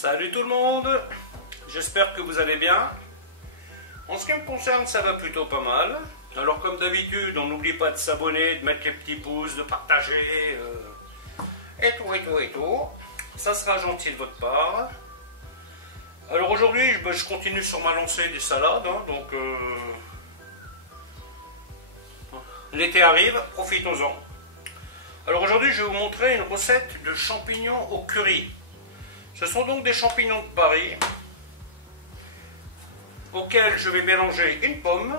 Salut tout le monde, j'espère que vous allez bien. En ce qui me concerne, ça va plutôt pas mal. Alors comme d'habitude, on n'oublie pas de s'abonner, de mettre les petits pouces, de partager, et tout. Ça sera gentil de votre part. Alors aujourd'hui, je continue sur ma lancée des salades, donc l'été arrive, profitons-en. Alors aujourd'hui, je vais vous montrer une recette de champignons au curry. Ce sont donc des champignons de Paris auxquels je vais mélanger une pomme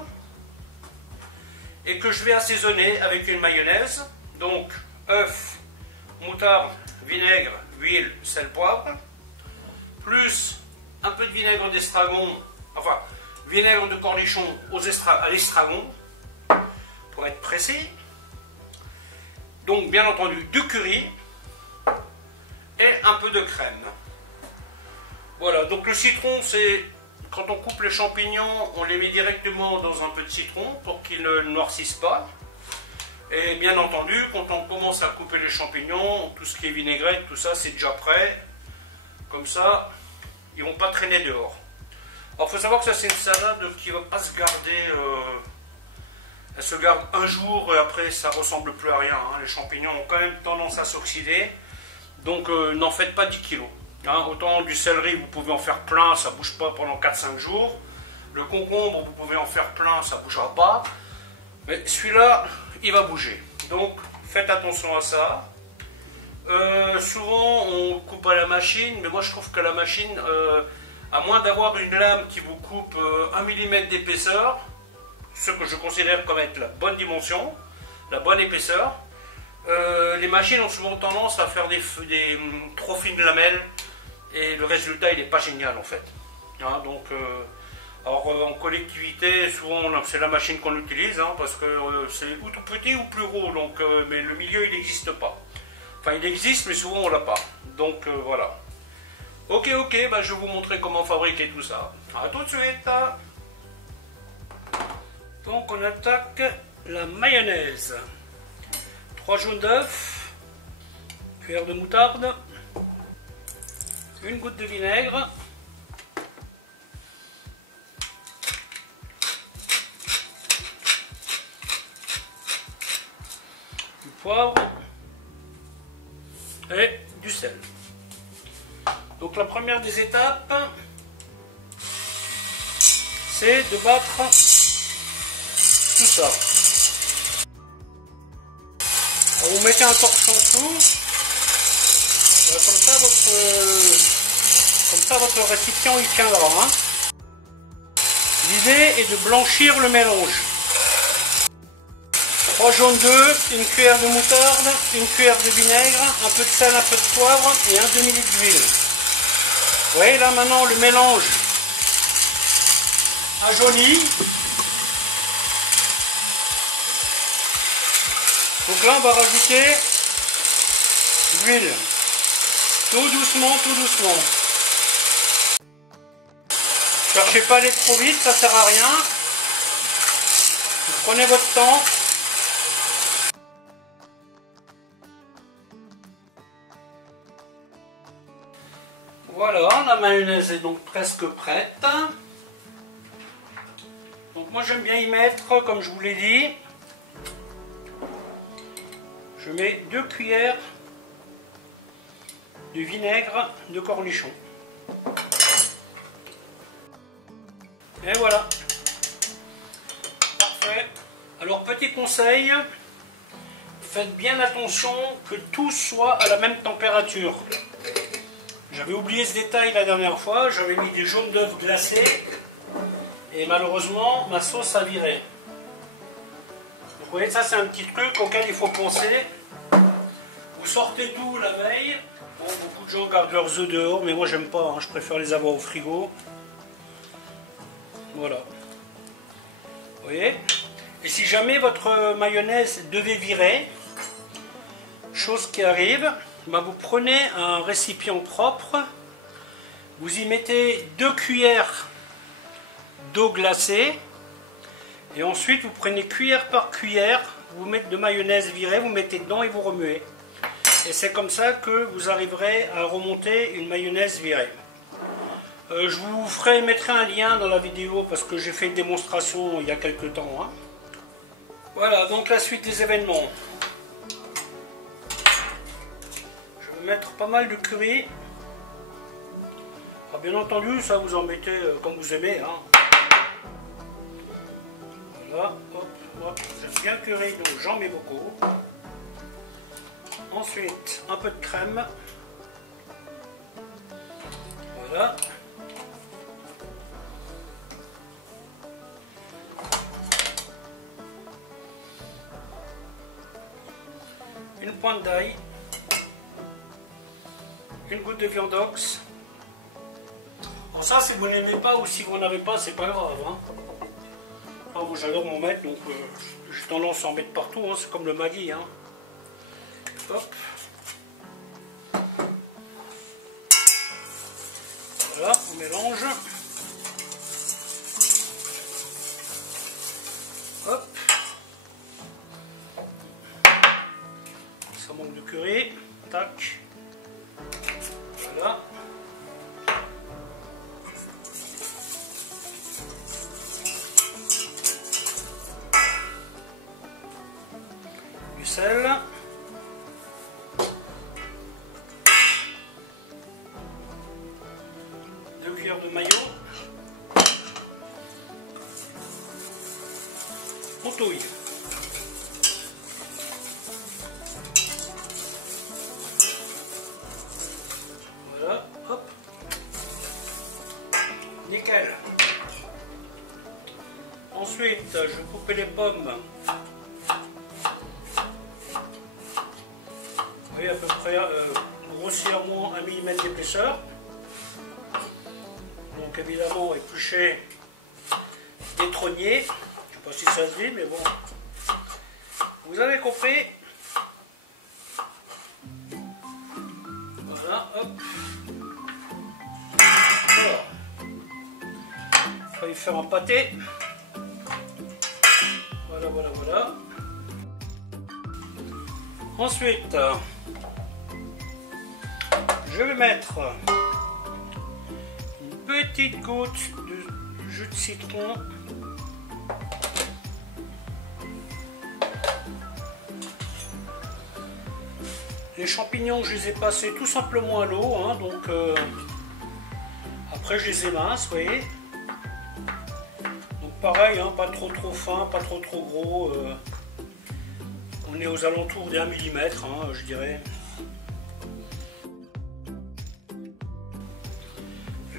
et que je vais assaisonner avec une mayonnaise. Donc œuf, moutarde, vinaigre, huile, sel, poivre, plus un peu de vinaigre d'estragon, enfin vinaigre de cornichon à l'estragon pour être précis. Donc bien entendu du curry et un peu de crème. Voilà, donc le citron, c'est quand on coupe les champignons, on les met directement dans un peu de citron pour qu'ils ne noircissent pas. Et bien entendu, quand on commence à couper les champignons, tout ce qui est vinaigrette, tout ça, c'est déjà prêt. Comme ça, ils ne vont pas traîner dehors. Alors il faut savoir que ça, c'est une salade qui ne va pas se garder. Elle se garde un jour et après, ça ne ressemble plus à rien. Les champignons ont quand même tendance à s'oxyder. Donc n'en faites pas 10 kilos. Autant du céleri, vous pouvez en faire plein, ça ne bouge pas pendant 4-5 jours. Le concombre, vous pouvez en faire plein, ça ne bougera pas. Mais celui-là, il va bouger. Donc, faites attention à ça. Souvent, on coupe à la machine, mais moi je trouve que la machine, à moins d'avoir une lame qui vous coupe 1 mm d'épaisseur, ce que je considère comme être la bonne dimension, la bonne épaisseur, les machines ont souvent tendance à faire des trop fines lamelles. Et le résultat, il n'est pas génial en fait. Donc, alors en collectivité, souvent c'est la machine qu'on utilise, parce que c'est ou tout petit ou plus gros, donc, mais le milieu il n'existe pas. Enfin il existe, mais souvent on l'a pas. Donc voilà. Ok, je vais vous montrer comment fabriquer tout ça. A tout de suite. Donc on attaque la mayonnaise. 3 jaunes d'œufs, cuillère de moutarde, une goutte de vinaigre, du poivre et du sel. Donc la première des étapes, c'est de battre tout ça. Alors vous mettez un torchon dessous. Comme ça, votre récipient il tiendra. L'idée est de blanchir le mélange. 3 jaunes d'œufs, une cuillère de moutarde, une cuillère de vinaigre, un peu de sel, un peu de poivre et un demi-litre d'huile. Vous voyez là maintenant le mélange a jauni. Donc là on va rajouter l'huile. Tout doucement, tout doucement. Cherchez pas à aller trop vite, ça sert à rien. Vous prenez votre temps. Voilà, la mayonnaise est donc presque prête. Donc moi j'aime bien y mettre, comme je vous l'ai dit, je mets 2 cuillères de vinaigre de cornichon. Et voilà. Parfait. Alors petit conseil, faites bien attention que tout soit à la même température. J'avais oublié ce détail la dernière fois, j'avais mis des jaunes d'œufs glacés et malheureusement ma sauce a viré. Donc, vous voyez, ça c'est un petit truc auquel il faut penser. Vous sortez tout la veille. Bon, beaucoup de gens gardent leurs œufs dehors, mais moi j'aime pas, je préfère les avoir au frigo. Voilà. Vous voyez? Et si jamais votre mayonnaise devait virer, chose qui arrive, vous prenez un récipient propre, vous y mettez 2 cuillères d'eau glacée, et ensuite vous prenez cuillère par cuillère, vous mettez de mayonnaise virée, vous mettez dedans et vous remuez. Et c'est comme ça que vous arriverez à remonter une mayonnaise virée. Je vous mettrai un lien dans la vidéo parce que j'ai fait une démonstration il y a quelques temps. Hein. Voilà, donc la suite des événements. Je vais mettre pas mal de curry. Alors, bien entendu, ça vous en mettez comme vous aimez. Hein. Voilà, hop, hop. J'aime bien le curry, donc j'en mets beaucoup. Ensuite, un peu de crème. Voilà. Une pointe d'ail. Une goutte de viande d'ox. Alors ça, si vous n'aimez pas ou si vous n'en avez pas, c'est pas grave. Hein. Enfin, moi, j'adore m'en mettre, donc j'ai tendance à en mettre partout. Hein. C'est comme le Maggi. Hein. Hop. Voilà, on mélange. Hop. Ça manque de curry. Tac. Voilà. Du sel. De maillot, on touille. Voilà, hop, nickel. Ensuite, je vais couper les pommes. Vous voyez, à peu près grossièrement 1 mm d'épaisseur. Donc évidemment éplucher des trogniers, je ne sais pas si ça se dit, mais bon, vous avez compris. Voilà, hop. Alors, il faut y faire un pâté. Voilà, voilà, voilà. Ensuite, je vais mettre petite goutte de jus de citron. Les champignons, je les ai passés tout simplement à l'eau, hein, donc après je les émince, vous voyez. Donc pareil, hein, pas trop fin, pas trop gros. On est aux alentours d'1 mm, hein, je dirais.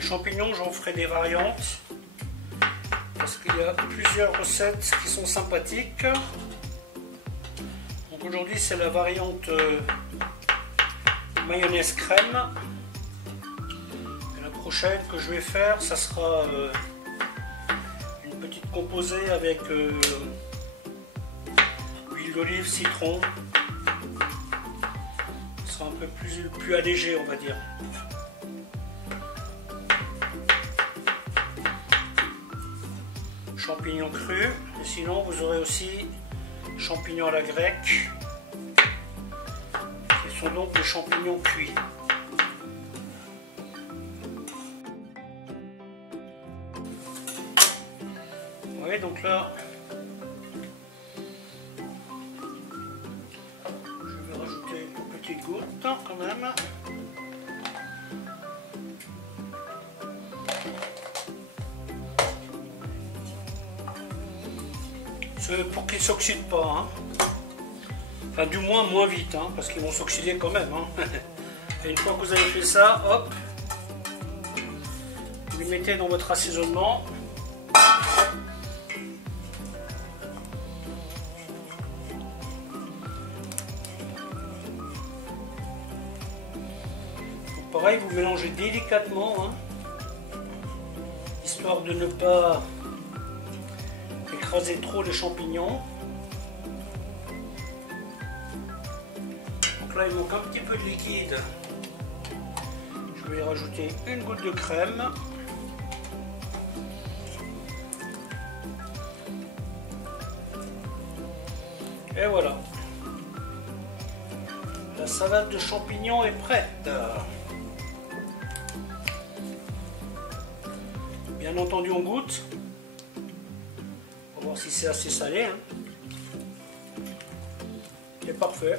Champignons, j'en ferai des variantes parce qu'il y a plusieurs recettes qui sont sympathiques. Donc aujourd'hui c'est la variante mayonnaise crème. Et la prochaine que je vais faire, ça sera une petite composée avec huile d'olive, citron. Ce sera un peu plus allégé, on va dire. Champignons crus, et sinon vous aurez aussi champignons à la grecque, qui sont donc des champignons cuits. Vous voyez, donc là, je vais rajouter une petite goutte quand même. Pour qu'ils ne s'oxydent pas, hein. Enfin du moins vite, hein, parce qu'ils vont s'oxyder quand même. Hein. Et une fois que vous avez fait ça, hop, vous les mettez dans votre assaisonnement. Donc, pareil, vous mélangez délicatement, hein, histoire de ne pas écraser trop les champignons. Donc là il manque un petit peu de liquide. Je vais y rajouter une goutte de crème. Et voilà. La salade de champignons est prête. Bien entendu, on goûte. On va voir si c'est assez salé. Hein. C'est parfait.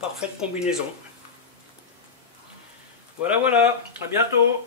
Parfaite combinaison. Voilà, voilà. À bientôt.